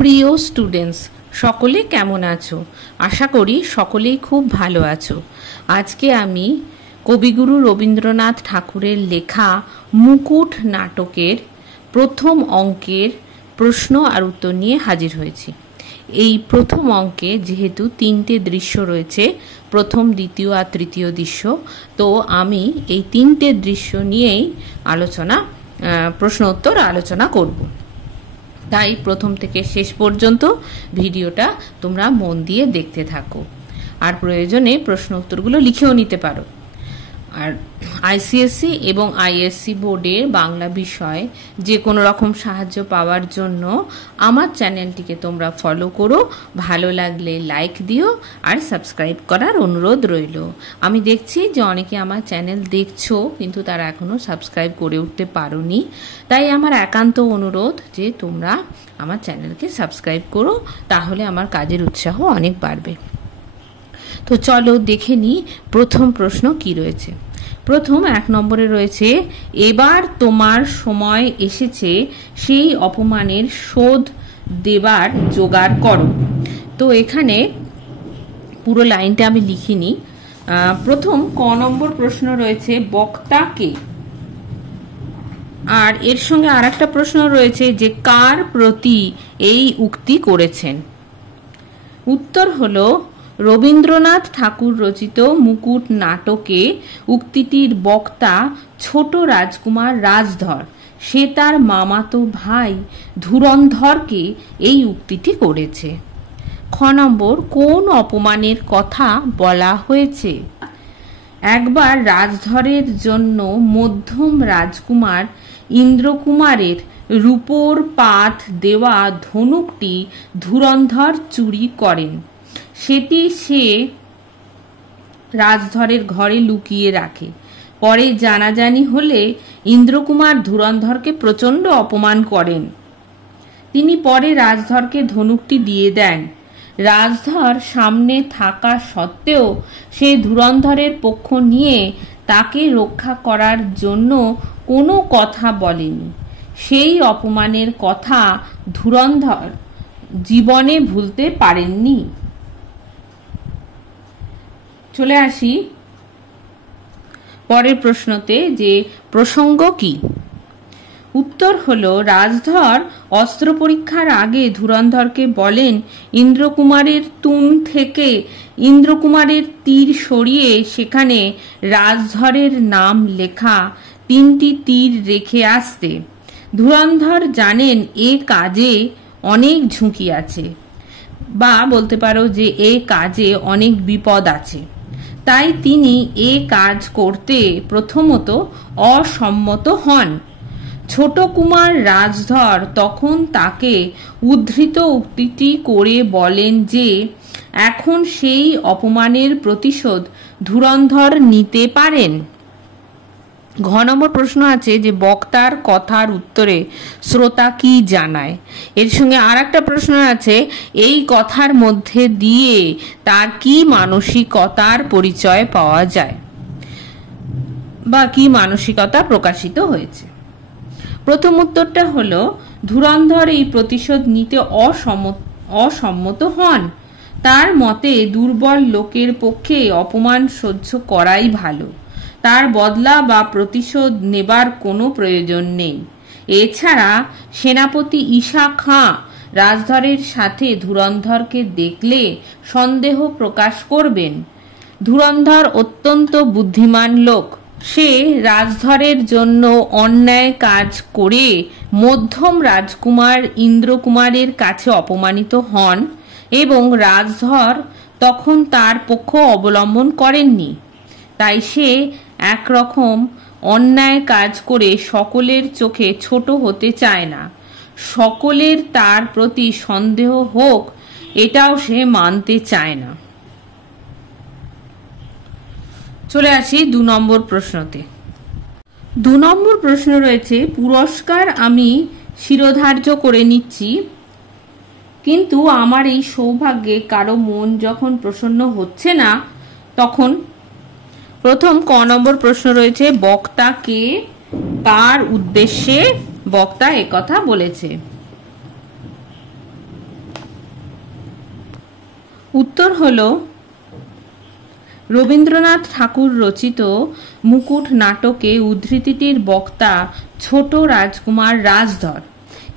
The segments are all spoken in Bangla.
প্রিয় স্টুডেন্টস, সকলে কেমন আছো? আশা করি সকলেই খুব ভালো আছো। আজকে আমি কবিগুরু রবীন্দ্রনাথ ঠাকুরের লেখা মুকুট নাটকের প্রথম অঙ্কের প্রশ্ন আর উত্তর নিয়ে হাজির হয়েছি। এই প্রথম অঙ্কে যেহেতু তিনটে দৃশ্য রয়েছে, প্রথম, দ্বিতীয় আর তৃতীয় দৃশ্য, তো আমি এই তিনটে দৃশ্য নিয়েই প্রশ্ন উত্তর আলোচনা করব। তাই প্রথম থেকে শেষ পর্যন্ত ভিডিওটা তোমরা মন দিয়ে দেখতে থাকো, আর প্রয়োজনে প্রশ্ন উত্তরগুলো লিখেও নিতে পারো। আর আইসিএসসি এবং আইএসসি বোর্ডের বাংলা বিষয় যে কোনো রকম সাহায্য পাওয়ার জন্য আমার চ্যানেলটিকে তোমরা ফলো করো, ভালো লাগলে লাইক দিও আর সাবস্ক্রাইব করার অনুরোধ রইল। আমি দেখছি যে অনেকে আমার চ্যানেল দেখছো কিন্তু তারা এখনো সাবস্ক্রাইব করে উঠতে পারোনি, তাই আমার একান্ত অনুরোধ যে তোমরা আমার চ্যানেলকে সাবস্ক্রাইব করো, তাহলে আমার কাজের উৎসাহ অনেক বাড়বে। তো চলো দেখে নিই প্রথম প্রশ্ন কি রয়েছে। প্রথম 1 নম্বরে রয়েছে, এবার তোমার সময় এসেছে সেই অপমানের শোধ দেবার জোগাড় করো। তো এখানে পুরো লাইনটা আমি লিখিনি। প্রথম ক নম্বর প্রশ্ন রয়েছে বক্তা কে, আর এর সঙ্গে আর একটা প্রশ্ন রয়েছে যে কার প্রতি এই উক্তি করেছেন। উত্তর হলো রবীন্দ্রনাথ ঠাকুর রচিত মুকুট নাটকে উক্তিটির বক্তা ছোট রাজকুমার রাজধর, সে তার মামাতো ভাই ধুরন্ধরকে এই উক্তিটি করেছে। খ নম্বর, কোন অপমানের কথা বলা হয়েছে? একবার রাজধরের জন্য মধ্যম রাজকুমার ইন্দ্রকুমারের রূপোর পাত দেওয়া ধনুকটি ধুরন্ধর চুরি করেন। সেটি সে রাজধরের ঘরে লুকিয়ে রাখে। পরে জানাজানি হলে ইন্দ্রকুমার ধুরন্ধরকে প্রচণ্ড অপমান করেন। তিনি পরে রাজধরকে ধনুকটি দিয়ে দেন। রাজধর সামনে থাকা সত্ত্বেও সে ধুরন্ধরের পক্ষ নিয়ে তাকে রক্ষা করার জন্য কোনো কথা বলেনি। সেই অপমানের কথা ধুরন্ধর জীবনে ভুলতে পারেননি। চলে আসি পরের প্রশ্নতে, যে প্রসঙ্গ কি? উত্তর হলো রাজধর অস্ত্র পরীক্ষার আগে ধুরন্ধরকে বলেন ইন্দ্রকুমারের তুন থেকে ইন্দ্রকুমারের তীর সরিয়ে সেখানে রাজধরের নাম লেখা 3টি তীর রেখে আসতে। ধুরন্ধর জানেন এ কাজে অনেক ঝুঁকি আছে, বা বলতে পারো যে এ কাজে অনেক বিপদ আছে, তাই তিনি এ কাজ করতে প্রথমত অসম্মত হন। ছোট কুমার রাজধর তখন তাকে উদ্ধৃত উক্তিটি করে বলেন যে এখন সেই অপমানের প্রতিশোধ ধুরন্ধর নিতে পারেন। ঘ নম্বর প্রশ্ন আছে যে বক্তার কথার উত্তরে শ্রোতা কি জানায়। এর সঙ্গে আর একটা প্রশ্ন আছে, এই কথার মধ্যে দিয়ে তার কি মানসিকতার পরিচয় পাওয়া যায়, বা কি মানসিকতা প্রকাশিত হয়েছে। প্রথম উত্তরটা হলো ধুরন্ধর এই প্রতিশোধ নিতে অসম্মত হন। তার মতে দুর্বল লোকের পক্ষে অপমান সহ্য করাই ভালো, তার বদলা বা প্রতিশোধ নেবার কোনো প্রয়োজন নেই। এছাড়া সেনাপতি ঈশা খাঁ রাজধরের সাথে ধুরন্ধরকে দেখলে সন্দেহ প্রকাশ করবেন। ধুরন্ধর অত্যন্ত বুদ্ধিমান লোক, সে রাজধরের জন্য অন্যায় কাজ করে মধ্যম রাজকুমার ইন্দ্রকুমারের কাছে অপমানিত হন এবং রাজধর তখন তার পক্ষ অবলম্বন করেননি। তাই সে একরকম অন্যায় কাজ করে সকলের চোখে ছোট হতে চায় না। সকলের তার প্রতি সন্দেহ হোক এটাও সে মানতে চায় না। চলে আসি 2 নম্বর প্রশ্নতে। 2 নম্বর প্রশ্ন রয়েছে, পুরস্কার আমি শিরোধার্য করে নিচ্ছি, কিন্তু আমার এই সৌভাগ্যে কারো মন যখন প্রসন্ন হচ্ছে না তখন। প্রথম ক নম্বর প্রশ্ন রয়েছে বক্তা কে, কার উদ্দেশ্যে বক্তা একথা বলেছে। উত্তর হলো রবীন্দ্রনাথ ঠাকুর রচিত মুকুট নাটকে উদ্ধৃতিটির বক্তা ছোট রাজকুমার রাজধর।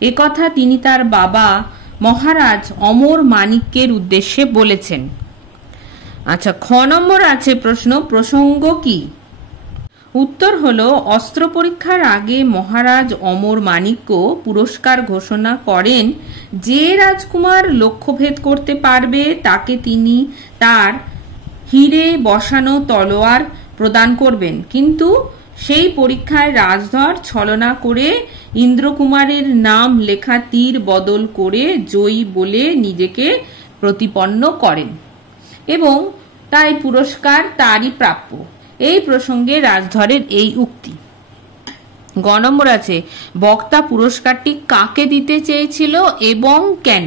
একথা তিনি তার বাবা মহারাজ অমর মানিক্যের উদ্দেশ্যে বলেছেন। আচ্ছা, খ নম্বর আছে প্রশ্ন, প্রসঙ্গ কি? উত্তর হলো অস্ত্র পরীক্ষার আগে মহারাজ অমর মানিক্য পুরস্কার ঘোষণা করেন, যে রাজকুমার লক্ষ্যভেদ করতে পারবে তাকে তিনি তার হিরে বসানো তলোয়ার প্রদান করবেন। কিন্তু সেই পরীক্ষায় রাজধর ছলনা করে ইন্দ্রকুমারের নাম লেখা তীর বদল করে জয়ী বলে নিজেকে প্রতিপন্ন করেন এবং তাই পুরস্কার তারই প্রাপ্য। এই প্রসঙ্গে রাজধরের এই উক্তি। গ নম্বর আছে বক্তা পুরস্কারটি কাকে দিতে চেয়েছিল এবং কেন?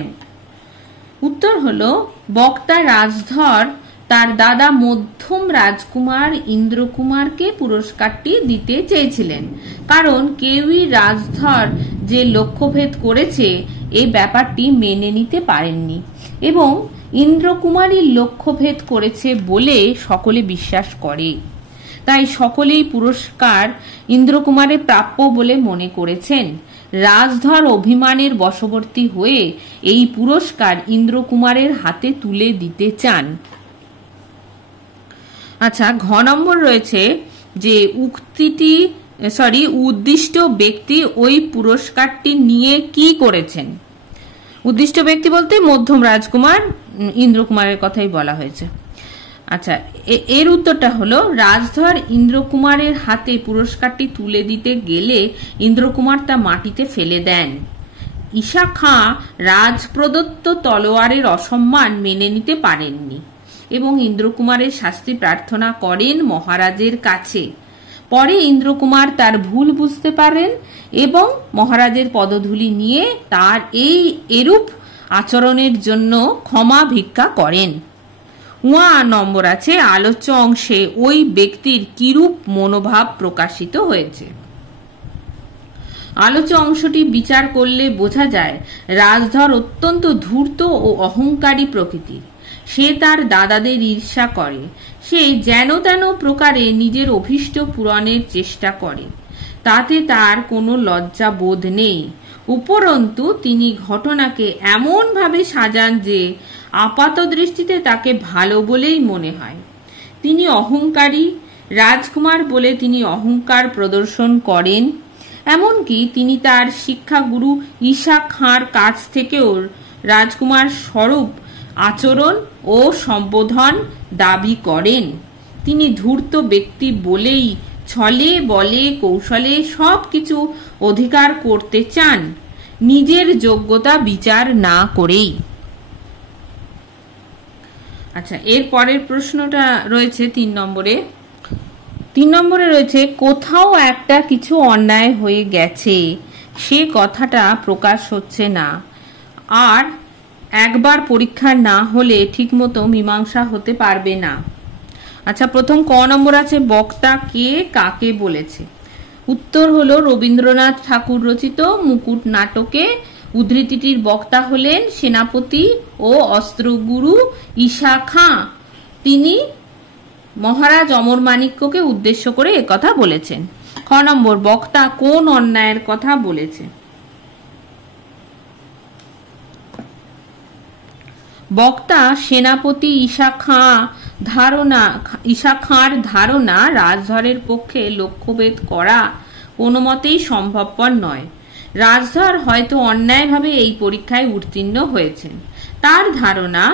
উত্তর হলো বক্তা রাজধর তার দাদা মধ্যম রাজকুমার ইন্দ্রকুমারকে পুরস্কারটি দিতে চেয়েছিলেন, কারণ কেউই রাজধর যে লক্ষ্যভেদ করেছে এই ব্যাপারটি মেনে নিতে পারেননি এবং ইন্দ্রকুমারই লক্ষ্যভেদ করেছে বলে সকলে বিশ্বাস করে। তাই সকলেই পুরস্কার ইন্দ্রকুমারের প্রাপ্য বলে মনে করেছেন। রাজধর অভিমানের বশবর্তী হয়ে এই পুরস্কার ইন্দ্রকুমারের হাতে তুলে দিতে চান। আচ্ছা, ঘ নম্বর রয়েছে যে উদ্দিষ্ট ব্যক্তি ওই পুরস্কারটি নিয়ে কি করেছেন। উদ্দিষ্ট ব্যক্তি বলতে মধ্যম রাজকুমার ইন্দ্রকুমারের কথাই বলা হয়েছে। আচ্ছা, এর উত্তরটা হলো রাজধর ইন্দ্রকুমারের হাতে পুরস্কারটি তুলে দিতে গেলে ইন্দ্রকুমার তা মাটিতে ফেলে দেন। ঈশা খাঁ রাজপ্রদত্ত তলোয়ারের অসম্মান মেনে নিতে পারেননি এবং ইন্দ্রকুমারের শাস্তি প্রার্থনা করেন মহারাজের কাছে। পরে ইন্দ্রকুমার তার ভুল বুঝতে পারেন এবং মহারাজের পদধূলি নিয়ে তার এই এরূপ আচরণের জন্য ক্ষমা ভিক্ষা করেন। উয়া নম্বর আছে আলোচ্য অংশে ওই ব্যক্তির কিরূপ মনোভাব প্রকাশিত হয়েছে। আলোচ্য অংশটি বিচার করলে বোঝা যায় রাজধর অত্যন্ত ধূর্ত ও অহংকারী প্রকৃতির। সে তার দাদাদের ঈর্ষা করে। সে যেন তেন প্রকারে নিজের অভীষ্ট পূরণের চেষ্টা করে, তাতে তার কোনো লজ্জা বোধ নেই। উপরন্তু তিনি ঘটনাকে এমন ভাবে সাজান যে আপাত দৃষ্টিতে তাকে ভালো বলেই মনে হয়। তিনি অহংকারী রাজকুমার বলে তিনি অহংকার প্রদর্শন করেন। এমনকি তিনি তার শিক্ষাগুরু ঈশা খাঁর কাছ থেকেও রাজকুমার স্বরূপ আচরণ ও সম্বোধন দাবি করেন। তিনি ধূর্ত ব্যক্তি বলেই ছলে বলে কৌশলে সবকিছু অধিকার করতে চান, নিজের যোগ্যতা বিচার না করেই। আচ্ছা, এর পরের প্রশ্নটা রয়েছে 3 নম্বরে। 3 নম্বরে রয়েছে কোথাও একটা কিছু অন্যায় হয়ে গেছে, সে কথাটা প্রকাশ হচ্ছে না, আর একবার পরীক্ষা না হলে ঠিকমতো মীমাংসা হতে পারবে না। আচ্ছা, প্রথম ক নম্বর আছে বক্তা কে কাকে বলেছে। উত্তর হলো রবীন্দ্রনাথ ঠাকুর রচিত মুকুট নাটকে উদ্ধৃতিটির বক্তা হলেন সেনাপতি ও অস্ত্রগুরু ঈশা খাঁ। তিনি মহারাজ অমর মানিক্যকে উদ্দেশ্য করে একথা বলেছেন। খ নম্বর বক্তা কোন অন্যায়ের কথা বলেছে। বক্তা সেনাপতি ঈশা খাঁর ধারণা রাজধরের পক্ষে লক্ষ্যভেদ করা কোনো মতেই সম্ভবপর নয়। রাজধর হয়তো অন্যায়ভাবে এই পরীক্ষায় উত্তীর্ণ হয়েছেন। তার ধারণা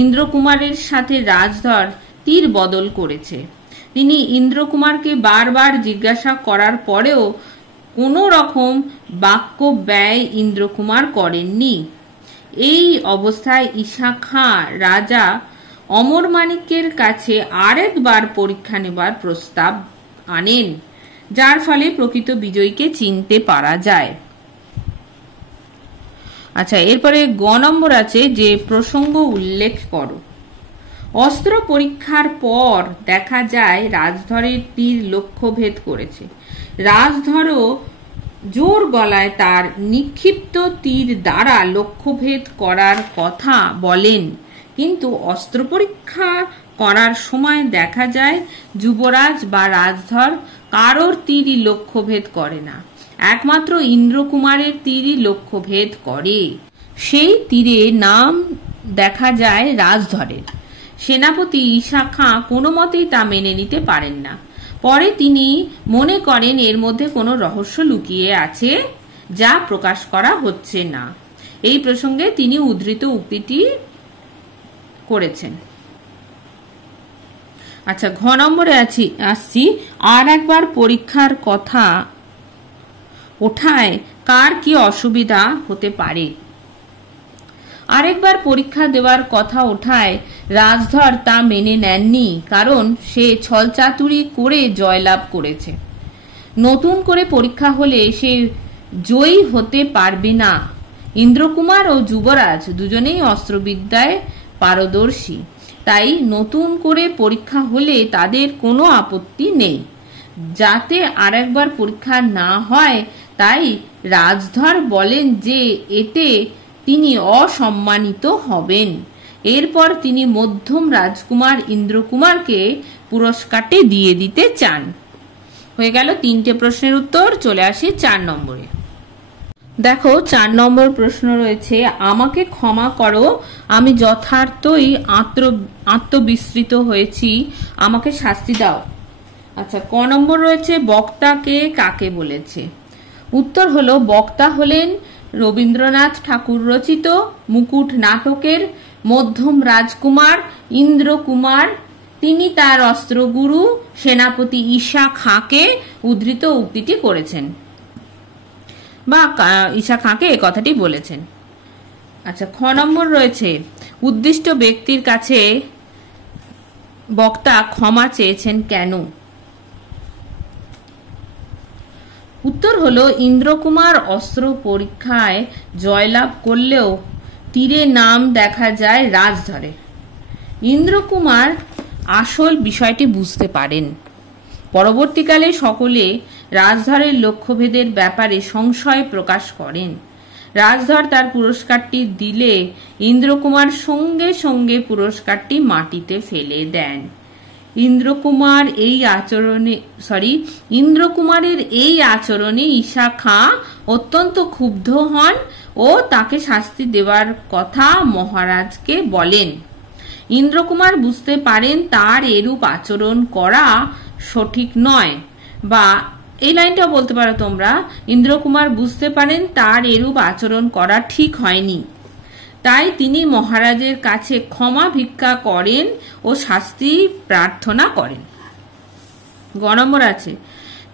ইন্দ্রকুমারের সাথে রাজধর তীর বদল করেছে। তিনি ইন্দ্রকুমারকে বারবার জিজ্ঞাসা করার পরেও কোনো রকম বাক্য ব্যয় ইন্দ্রকুমার করেননি। এই অবস্থায় ঈশা খাঁ রাজা অমর মানিক্যের কাছে আরেকবার পরীক্ষা নেবার প্রস্তাব আনেন, যার ফলে প্রকৃত বিজয়ীকে চিনতে পারা যায়। আচ্ছা, এরপরে গ নম্বর আছে যে প্রসঙ্গ উল্লেখ করো। অস্ত্র পরীক্ষার পর দেখা যায় রাজধরের তীর লক্ষ্যভেদ করেছে। রাজধরও জোর গলায় তার নিক্ষিপ্ত তীর দ্বারা লক্ষ্যভেদ করার কথা বলেন, কিন্তু অস্ত্র পরীক্ষা করার সময় দেখা যায় যুবরাজ বা রাজধর কারোর তীরই লক্ষ্যভেদ করে না, একমাত্র ইন্দ্রকুমারের তীরই লক্ষ্যভেদ করে। সেই তীরে নাম দেখা যায় রাজধরের। সেনাপতি ঈশা খাঁ কোনো মতেই তা মেনে নিতে পারেন না। পরে তিনি মনে করেন এর মধ্যে কোনো রহস্য লুকিয়ে আছে যা প্রকাশ করা হচ্ছে না। এই প্রসঙ্গে তিনি উদ্ধৃত উক্তিটি করেছেন। আচ্ছা, ঘ নম্বরে আসছি। আর একবার পরীক্ষার কথা ওঠায় কার কি অসুবিধা হতে পারে? আরেকবার পরীক্ষা দেওয়ার কথা ওঠায় রাজধর তা মেনে নেননি, কারণ সে ছলচাতুরি করে জয়লাভ করেছে। নতুন করে পরীক্ষা হলে সে জয়ী হতে পারবে না। ইন্দ্রকুমার ও যুবরাজ দুজনেই অস্ত্রবিদ্যায় পারদর্শী, তাই নতুন করে পরীক্ষা হলে তাদের কোনো আপত্তি নেই। যাতে আরেকবার পরীক্ষা না হয় তাই রাজধর বলেন যে এতে তিনি অসম্মানিত হবেন। এরপর তিনি মধ্যম রাজকুমার ইন্দ্রকুমারকে পুরস্কারটি দিয়ে দিতে চান। হয়ে গেল 3টে প্রশ্নের উত্তর। চলে আসি 4 নম্বরে। দেখো, 4 নম্বর প্রশ্ন রয়েছে, আমাকে ক্ষমা করো, আমি যথার্থই আত্মবিস্মৃত হয়েছি, আমাকে শাস্তি দাও। আচ্ছা, ক নম্বর রয়েছে, বক্তাকে কাকে বলেছে? উত্তর হলো, বক্তা হলেন রবীন্দ্রনাথ ঠাকুর রচিত মুকুট নাটকের মধ্যম রাজকুমার ইন্দ্রকুমার। তিনি তার অস্ত্রগুরু সেনাপতি ঈশা খাঁকে উদ্ধৃত উক্তিটি করেছেন, বা ঈশা খাঁকে এ কথাটি বলেছেন। আচ্ছা, খ নম্বর রয়েছে, উদ্দিষ্ট ব্যক্তির কাছে বক্তা ক্ষমা চেয়েছেন কেন? উত্তর হলো, ইন্দ্রকুমার অস্ত্র পরীক্ষায় জয়লাভ করলেও তীরে নাম দেখা যায় রাজধরের। ইন্দ্রকুমার আসল বিষয়টি বুঝতে পারেন। পরবর্তীকালে সকলে রাজধরের লক্ষ্যভেদের ব্যাপারে সংশয় প্রকাশ করেন। রাজধর তার পুরস্কারটি দিলে ইন্দ্রকুমার সঙ্গে সঙ্গে পুরস্কারটি মাটিতে ফেলে দেন। ইন্দ্রকুমারের এই আচরণে ঈশা খাঁ অত্যন্ত ক্ষুব্ধ হন ও তাকে শাস্তি দেওয়ার কথা মহারাজকে বলেন। ইন্দ্রকুমার বুঝতে পারেন তার এরূপ আচরণ করা সঠিক নয়, বা এই লাইনটা বলতে পারো তোমরা, ইন্দ্রকুমার বুঝতে পারেন তার এরূপ আচরণ করা ঠিক হয়নি। তাই তিনি মহারাজের কাছে ক্ষমা ভিক্ষা করেন ও শাস্তি প্রার্থনা করেন। গ নম্বর আছে,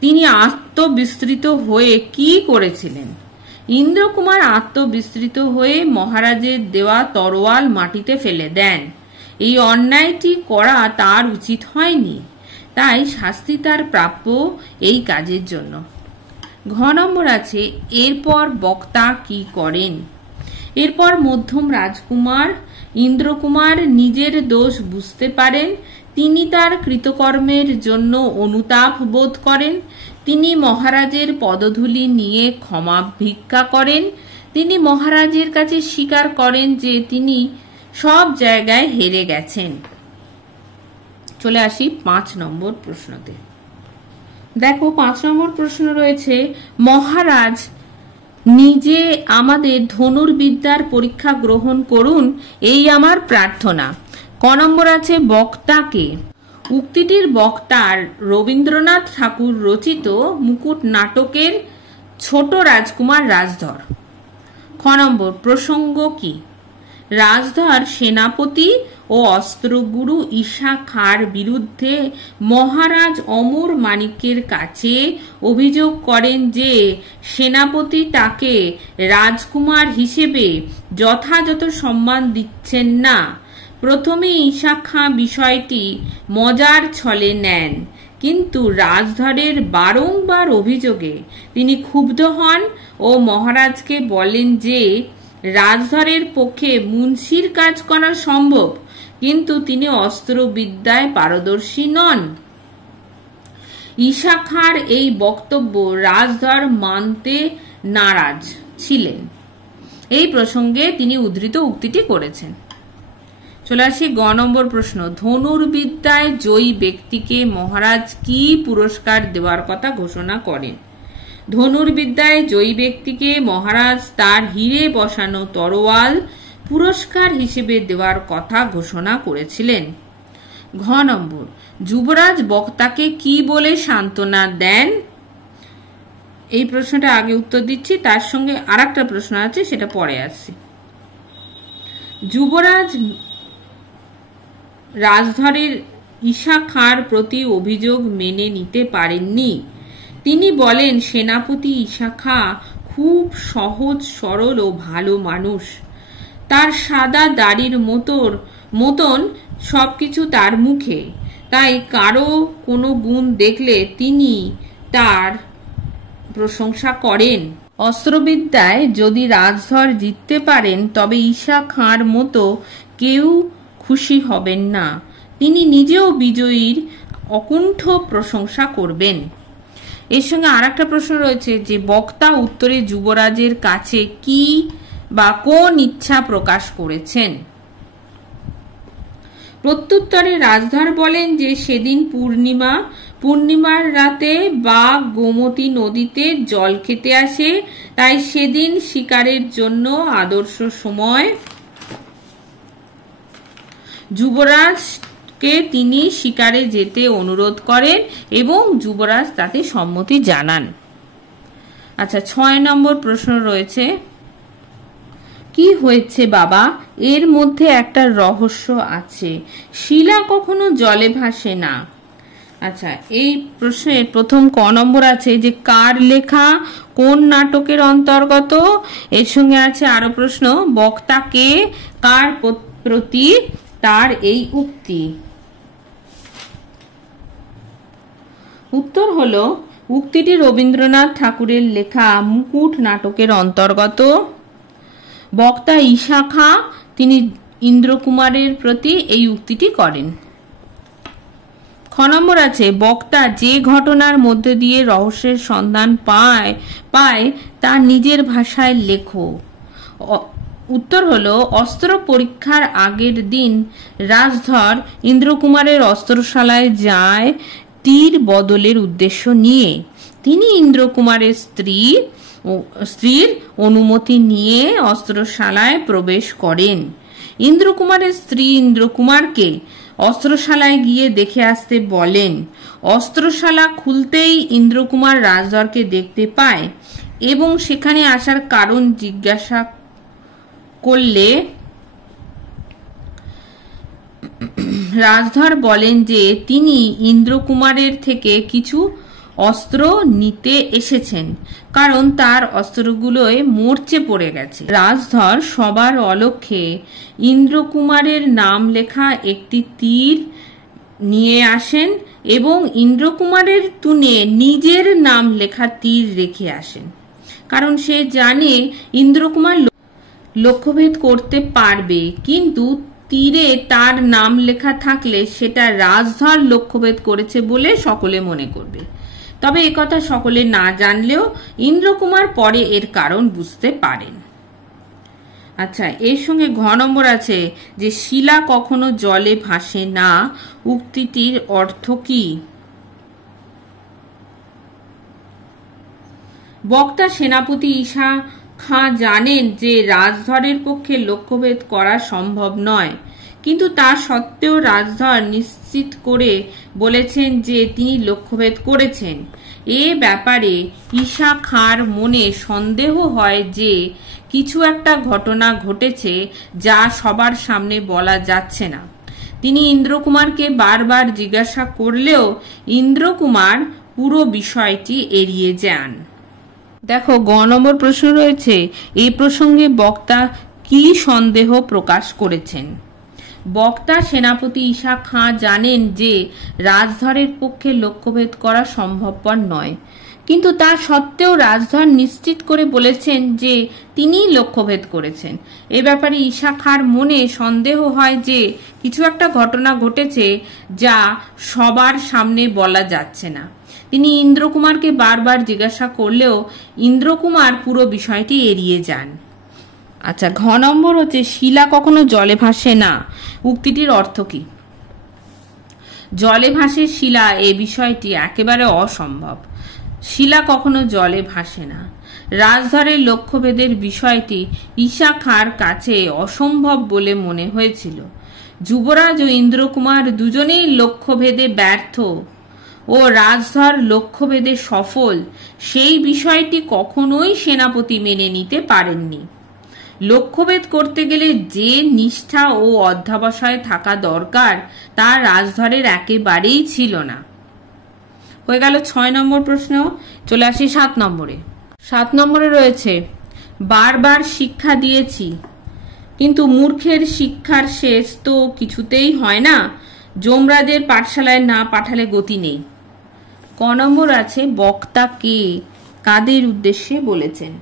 তিনি আত্মবিস্মৃত হয়ে কি করেছিলেন? ইন্দ্রকুমার আত্মবিস্মৃত হয়ে মহারাজের দেওয়া তরোয়াল মাটিতে ফেলে দেন। এই অন্যায়টি করা তার উচিত হয়নি, তাই শাস্তি তার প্রাপ্য এই কাজের জন্য। ঘ নম্বর আছে, এরপর বক্তা কি করেন? এরপর মধ্যম রাজকুমার ইন্দ্রকুমার নিজের দোষ বুঝতে পারেন। তিনি তার কৃতকর্মের জন্য অনুতাপ বোধ করেন। তিনি মহারাজের পদধূলি নিয়ে ক্ষমা ভিক্ষা করেন। তিনি মহারাজের কাছে স্বীকার করেন যে তিনি সব জায়গায় হেরে গেছেন। চলে আসি 5 নম্বর প্রশ্নতে। দেখো, 5 নম্বর প্রশ্ন রয়েছে, মহারাজ নিজে আমাদের ধনুর্বিদ্যার পরীক্ষা গ্রহণ করুন, এই আমার প্রার্থনা। ক নম্বর আছে, বক্তাকে? উক্তিটির বক্তার রবীন্দ্রনাথ ঠাকুর রচিত মুকুট নাটকের ছোট রাজকুমার রাজধর। খ নম্বর, প্রসঙ্গ কি? রাজধর সেনাপতি ও অস্ত্রগুরু ঈশা খাঁর বিরুদ্ধে মহারাজ অমর মানিক্যের কাছে অভিযোগ করেন যে সেনাপতি তাকে রাজকুমার হিসেবে যথাযথ সম্মান দিচ্ছেন না। প্রথমে ঈশা খাঁ বিষয়টি মজার ছলে নেন, কিন্তু রাজধরের বারংবার অভিযোগে তিনি ক্ষুব্ধ হন ও মহারাজকে বলেন যে রাজধরের পক্ষে মুন্সির কাজ করা সম্ভব, কিন্তু তিনি অস্ত্রবিদ্যায় পারদর্শী নন। ঈশা খাঁর এই বক্তব্য রাজধর মানতে নারাজ ছিলেন। এই প্রসঙ্গে তিনি উদ্ধৃত উক্তিটি করেছেন। চলে আসি গ নম্বর প্রশ্ন। ধনুর্বিদ্যায় জয়ী ব্যক্তিকে মহারাজ কি পুরস্কার দেওয়ার কথা ঘোষণা করেন? ধনুর্বিদ্যায় জয়ী ব্যক্তিকে মহারাজ তার হিরে বসানো তরোয়াল পুরস্কার হিসেবে দেওয়ার কথা ঘোষণা করেছিলেন। ঘ নম্বর, যুবরাজ বক্তাকে কি বলে সান্ত্বনা দেন? এই প্রশ্নটা আগে উত্তর দিচ্ছি, তার সঙ্গে আর একটা প্রশ্ন আছে, সেটা পরে আসছে। যুবরাজ রাজধরের ঈশা খাঁর প্রতি অভিযোগ মেনে নিতে পারেননি। তিনি বলেন, সেনাপতি ঈশা খাঁ খুব সহজ সরল ও ভালো মানুষ। তার সাদা দাড়ির মতন সবকিছু তার মুখে, তাই কারো কোনো গুণ দেখলে তিনি তার প্রশংসা করেন। অস্ত্রবিদ্যায় যদি রাজধর জিততে পারেন তবে ঈশা খাঁর মতো কেউ খুশি হবেন না। তিনি নিজেও বিজয়ীর অকুণ্ঠ প্রশংসা করবেন। এর সঙ্গে আর একটা প্রশ্ন রয়েছে যে বক্তা উত্তরে যুবরাজের কাছে কি বা কোন ইচ্ছা প্রকাশ করেছেন? প্রত্যুত্তরে রাজধর বলেন যে সেদিন পূর্ণিমার রাতে বাঘ গোমতী নদীতে জল খেতে আসে, তাই সেদিন শিকারের জন্য আদর্শ সময়। যুবরাজকে তিনি শিকারে যেতে অনুরোধ করেন এবং যুবরাজ তাতে সম্মতি জানান। আচ্ছা, 6 নম্বর প্রশ্ন রয়েছে, কি হয়েছে বাবা? এর মধ্যে একটা রহস্য আছে। শিলা কখনো জলে ভাসে না। আচ্ছা, এই প্রশ্নের প্রথম ক নম্বর আছে যে কার লেখা, কোন নাটকের অন্তর্গত। এর সঙ্গে আছে আরো প্রশ্ন, বক্তা কে, কার প্রতি তার এই উক্তি। উত্তর হলো, উক্তিটি রবীন্দ্রনাথ ঠাকুরের লেখা মুকুট নাটকের অন্তর্গত। বক্তা ঈশা খাঁ তিনি ইন্দ্রকুমারের প্রতি এই উক্তিটি করেন। খ নম্বর আছে, বক্তা যে ঘটনার মধ্যে দিয়ে রহস্যের সন্ধান পায় তা নিজের ভাষায় লেখো। উত্তর হলো, অস্ত্র পরীক্ষার আগের দিন রাজধর ইন্দ্রকুমারের অস্ত্রশালায় যায় তীর বদলের উদ্দেশ্য নিয়ে। তিনি ইন্দ্রকুমারের স্ত্রীর অনুমতি নিয়ে অস্ত্রশালায় প্রবেশ করেন। ইন্দ্রকুমারের স্ত্রী ইন্দ্রকুমারকে অস্ত্রশালায় গিয়ে দেখে আসতে বলেন। অস্ত্রশালা খুলতেই ইন্দ্রকুমার রাজধরকে দেখতে পায় এবং সেখানে আসার কারণ জিজ্ঞাসা করলে রাজধর বলেন যে তিনি ইন্দ্রকুমারের থেকে কিছু অস্ত্র নিতে এসেছেন, কারণ তার অস্ত্রগুলোয় মরচে পড়ে গেছে। রাজধর সবার অলক্ষ্যে ইন্দ্রকুমারের নাম লেখা একটি তীর নিয়ে আসেন এবং ইন্দ্রকুমারের তুনে নিজের নাম লেখা তীর রেখে আসেন, কারণ সে জানে ইন্দ্রকুমার লক্ষ্যভেদ করতে পারবে, কিন্তু তীরে তার নাম লেখা থাকলে সেটা রাজধর লক্ষ্যভেদ করেছে বলে সকলে মনে করবে। তবে একথা সকলে না জানলেও ইন্দ্রকুমার পরে এর কারণ বুঝতে পারেন। আচ্ছা, এর সঙ্গে ঘ নম্বর আছে যে শিলা কখনো জলে ভাসে না, উক্তিটির অর্থ কি? বক্তা সেনাপতি ঈশা খাঁ জানেন যে রাজধরের পক্ষে লক্ষ্যভেদ করা সম্ভব নয়, কিন্তু তা সত্ত্বেও রাজধর নিশ্চিত করে বলেছেন যে তিনি লক্ষ্যভেদ করেছেন। এ ব্যাপারে ঈশা খাঁর মনে সন্দেহ হয় যে কিছু একটা ঘটনা ঘটেছে যা সবার সামনে বলা যাচ্ছে না। তিনি ইন্দ্রকুমারকে বারবার জিজ্ঞাসা করলেও ইন্দ্রকুমার পুরো বিষয়টি এড়িয়ে যান। দেখো, গ নম্বর প্রশ্ন রয়েছে, এই প্রসঙ্গে বক্তা কি সন্দেহ প্রকাশ করেছেন? বক্তা সেনাপতি ঈশা খাঁ জানেন যে রাজধরের পক্ষে লক্ষ্যভেদ করা সম্ভবপর নয়, কিন্তু তা সত্ত্বেও রাজধর নিশ্চিত করে বলেছেন যে তিনি লক্ষ্যভেদ করেছেন। এ ব্যাপারে ঈশা খাঁর মনে সন্দেহ হয় যে কিছু একটা ঘটনা ঘটেছে যা সবার সামনে বলা যাচ্ছে না। তিনি ইন্দ্রকুমারকে বারবার জিজ্ঞাসা করলেও ইন্দ্রকুমার পুরো বিষয়টি এড়িয়ে যান। আচ্ছা, ঘ নম্বর হচ্ছে শিলা কখনো জলে ভাসে না, উক্তিটির অর্থ কি? জলে ভাসে শিলা এ বিষয়টি একেবারে অসম্ভব। শিলা কখনো জলে ভাসে না। রাজধরের লক্ষ্যভেদের বিষয়টি ঈশা খাঁর কাছে অসম্ভব বলে মনে হয়েছিল। যুবরাজ ও ইন্দ্রকুমার দুজনেই লক্ষ্যভেদে ব্যর্থ ও রাজধর লক্ষ্যভেদে সফল, সেই বিষয়টি কখনোই সেনাপতি মেনে নিতে পারেননি। লক্ষ্যভেদ করতে গেলে যে নিষ্ঠা ও অধ্যাবসায় থাকা দরকার তা রাজধরের একেবারেই ছিল না। হয়ে গেল 6 নম্বর প্রশ্ন। চলে আসি 7 নম্বরে। 7 নম্বরে রয়েছে, বারবার শিক্ষা দিয়েছি কিন্তু মূর্খের শিক্ষার শেষ তো কিছুতেই হয় না, যমরাজের পাঠশালায় না পাঠালে গতি নেই। ক নম্বর আছে, বক্তা কে, কাদের উদ্দেশ্যে বলেছেন?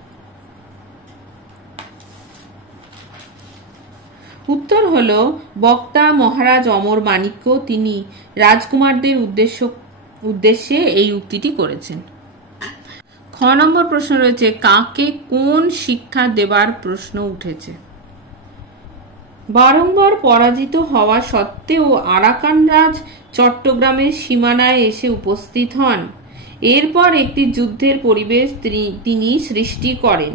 উত্তর হলো বক্তা মহারাজ অমর মাণিক্য, তিনি রাজকুমারদের উদ্দেশ্যে এই উক্তিটি করেছেন। খ নম্বর প্রশ্ন রয়েছে, কাকে কোন শিক্ষা দেবার প্রশ্ন উঠেছে? বারংবার পরাজিত হওয়া সত্ত্বেও আরাকান রাজ চট্টগ্রামের সীমানায় এসে উপস্থিত হন। এরপর একটি যুদ্ধের পরিবেশ তিনি সৃষ্টি করেন,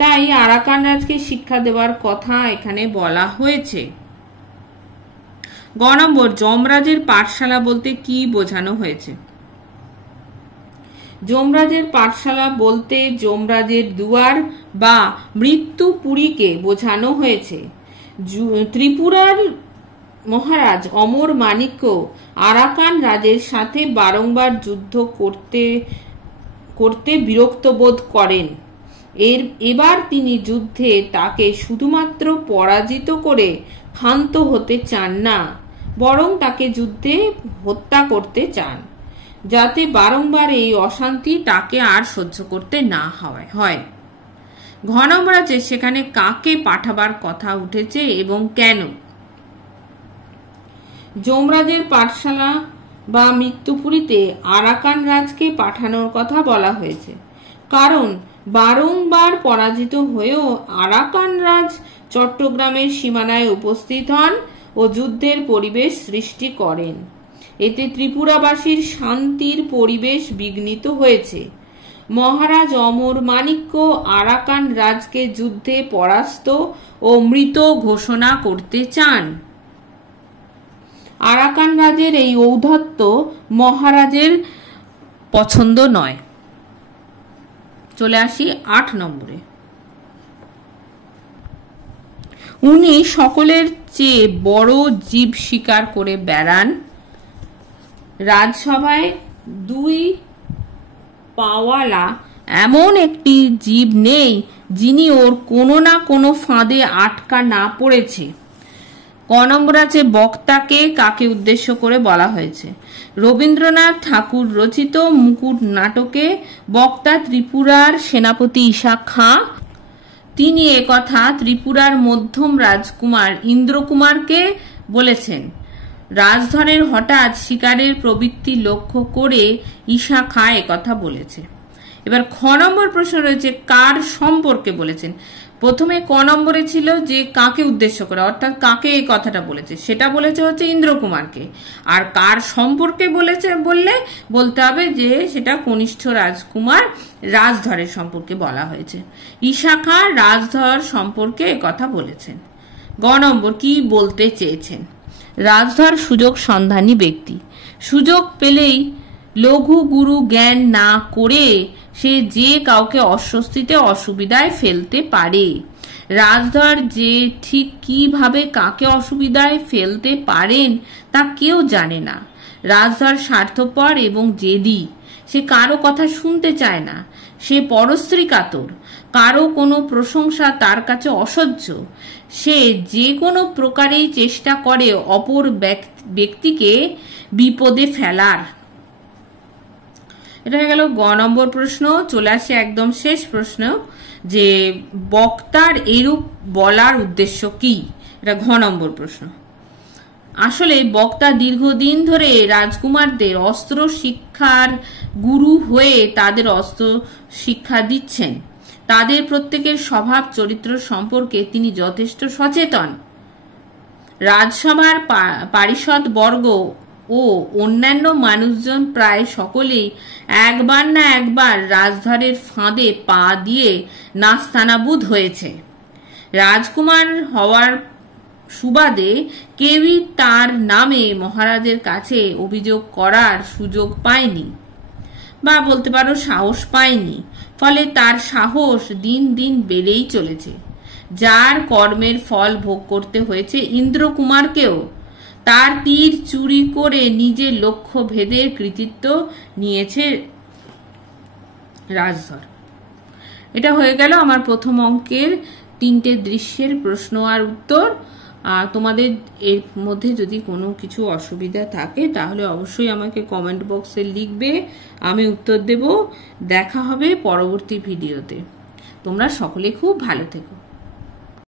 তাই আরাকান রাজকে শিক্ষা দেওয়ার কথা এখানে বলা হয়েছে। গ নম্বর, যমরাজের পাঠশালা বলতে কি বোঝানো হয়েছে? যমরাজের পাঠশালা বলতে যমরাজের দুয়ার বা মৃত্যুপুরীকে বোঝানো হয়েছে। ত্রিপুরার মহারাজ অমর মাণিক্য আরাকান রাজের সাথে বারংবার যুদ্ধ করতে বিরক্ত বোধ করেন। এবার তিনি যুদ্ধে তাকে শুধুমাত্র পরাজিত করে ক্ষান্ত হতে চান না, বরং তাকে যুদ্ধে হত্যা করতে চান, যাতে বারংবার এই অশান্তি তাকে আর সহ্য করতে না হয়। ঘ নম্বর আছে, সেখানে কাকে পাঠাবার কথা উঠেছে এবং কেন? যমরাজের পাঠশালা বা মৃত্যুপুরীতে আরাকান রাজকে পাঠানোর কথা বলা হয়েছে, কারণ বারংবার পরাজিত হয়েও আরাকান রাজ চট্টগ্রামের সীমানায় উপস্থিত হন ও যুদ্ধের পরিবেশ সৃষ্টি করেন। এতে ত্রিপুরাবাসীর শান্তির পরিবেশ বিঘ্নিত হয়েছে। মহারাজ অমর মাণিক্য আরাকান রাজকে যুদ্ধে পরাস্ত ও মৃত ঘোষণা করতে চান। আরাকান রাজের এই ঔদ্ধত্য মহারাজের পছন্দ নয়। চলে আসি 8 নম্বরে। উনি সকলের চেয়ে বড় জীব শিকার করে বেড়ান। রাজসভায় 2 পাওয়ালা এমন একটি জীব নেই যিনি ওর কোনো না কোনো ফাঁদে আটকা না পড়েছে। ক নম্বর আছে, বক্তাকে কাকে উদ্দেশ্য করে বলা হয়েছে? রবীন্দ্রনাথ ঠাকুর রচিত মুকুট নাটকে বক্তা ত্রিপুরার সেনাপতি ঈশা খাঁ। তিনি একথা ত্রিপুরার মধ্যম রাজকুমার ইন্দ্রকুমারকে বলেছেন। রাজধরের হঠাৎ শিকারের প্রবৃত্তি লক্ষ্য করে ঈশা খাঁ একথা বলেছে। এবার খ নম্বর প্রশ্ন রয়েছে, কার সম্পর্কে বলেছেন? প্রথমে ক নম্বরে ছিল যে কাকে উদ্দেশ্য করে, অর্থাৎ কাকে এই কথাটা বলেছে, সেটা বলেছে হচ্ছে ইন্দ্রকুমারকে। আর কার সম্পর্কে বলেছে বলতে হবে যে সেটা কনিষ্ঠ রাজকুমার রাজধরের সম্পর্কে বলা হয়েছে। ঈশা খাঁ রাজধর সম্পর্কে কথা বলেছেন। গ নম্বর, কি বলতে চেয়েছেন? রাজধর সুযোগ সন্ধানী ব্যক্তি। সুযোগ পেলেই লঘু গুরু জ্ঞান না করে সে যে কাউকে অস্বস্তিতে অসুবিধায় ফেলতে পারে। রাজধর যে ঠিক কিভাবে কাকে অসুবিধায় ফেলতে পারেন তা কেউ জানে না। রাজধর স্বার্থপর এবং জেদি। সে কারো কথা শুনতে চায় না। সে পরশ্রী কাতর। কারো কোনো প্রশংসা তার কাছে অসহ্য। সে যে কোনো প্রকারেই চেষ্টা করে অপর ব্যক্তিকে বিপদে ফেলার। এটা হয়ে গেল গ নম্বর প্রশ্ন। চলে আসে একদম শেষ প্রশ্ন, যে বক্তার এরূপ বলার উদ্দেশ্য কি? এটা ঘ নম্বর প্রশ্ন। আসলে বক্তা দীর্ঘদিন ধরে রাজকুমারদের অস্ত্র শিক্ষার গুরু হয়ে তাদের অস্ত্র শিক্ষা দিচ্ছেন। তাদের প্রত্যেকের স্বভাব চরিত্র সম্পর্কে তিনি যথেষ্ট সচেতন। রাজসভার পারিষদ বর্গ ও অন্যান্য মানুষজন প্রায় সকলেই একবার না একবার রাজধরের ফাঁদে পা দিয়ে নাস্তানাবুদ হয়েছে। রাজকুমার হওয়ার সুবাদে কেউই তার নামে মহারাজের কাছে অভিযোগ করার সুযোগ পায়নি, বা বলতে পারো সাহস পায়নি। ফলে তার সাহস দিন দিন বেড়েই চলেছে। যার কর্মের ফল ভোগ করতে হয়েছে ইন্দ্রকুমারকেও, তার তীর চুরি করে নিজের লক্ষ্য ভেদের কৃতিত্ব নিয়েছে রাজধর। এটা হয়ে গেল আমার প্রথম অঙ্কের 3টে দৃশ্যের প্রশ্ন আর উত্তর। তোমাদের এর মধ্যে যদি কোনো কিছু অসুবিধা থাকে তাহলে অবশ্যই আমাকে কমেন্ট বক্সে লিখবে, আমি উত্তর দেব। দেখা হবে পরবর্তী ভিডিওতে। তোমরা সকলে খুব ভালো থেকো।